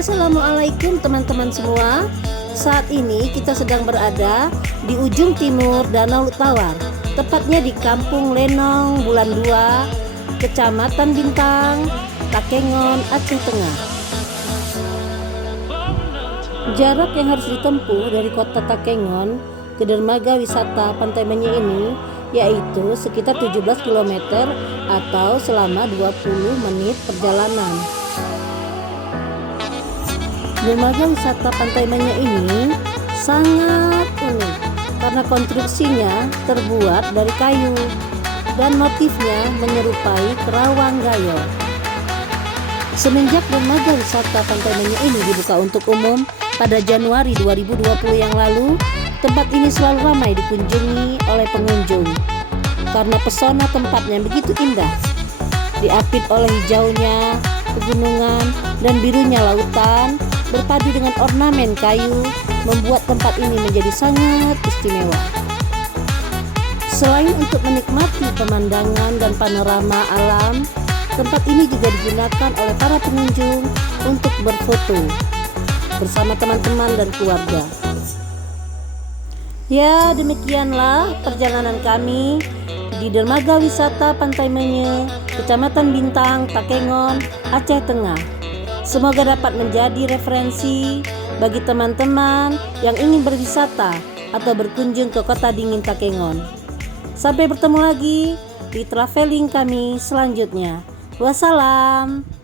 Assalamualaikum teman-teman semua. Saat ini kita sedang berada di ujung timur Danau Tawar, tepatnya di Kampung Lenong Bulan 2, Kecamatan Bintang, Takengon, Aceh Tengah. Jarak yang harus ditempuh dari kota Takengon ke dermaga wisata Pantai Menye ini yaitu sekitar 17 km atau selama 20 menit perjalanan. Dermaga wisata Pantai Menye ini sangat unik karena konstruksinya terbuat dari kayu dan motifnya menyerupai kerawang gayo. Semenjak dermaga wisata Pantai Menye ini dibuka untuk umum pada Januari 2020 yang lalu, tempat ini selalu ramai dikunjungi oleh pengunjung karena pesona tempatnya begitu indah, diapit oleh hijaunya pegunungan dan birunya lautan berpadu dengan ornamen kayu, membuat tempat ini menjadi sangat istimewa. Selain untuk menikmati pemandangan dan panorama alam, tempat ini juga digunakan oleh para pengunjung untuk berfoto bersama teman-teman dan keluarga. Ya, demikianlah perjalanan kami di dermaga wisata Pantai Menye, Kecamatan Bintang, Takengon, Aceh Tengah. Semoga dapat menjadi referensi bagi teman-teman yang ingin berwisata atau berkunjung ke kota dingin Takengon. Sampai bertemu lagi di traveling kami selanjutnya. Wassalam.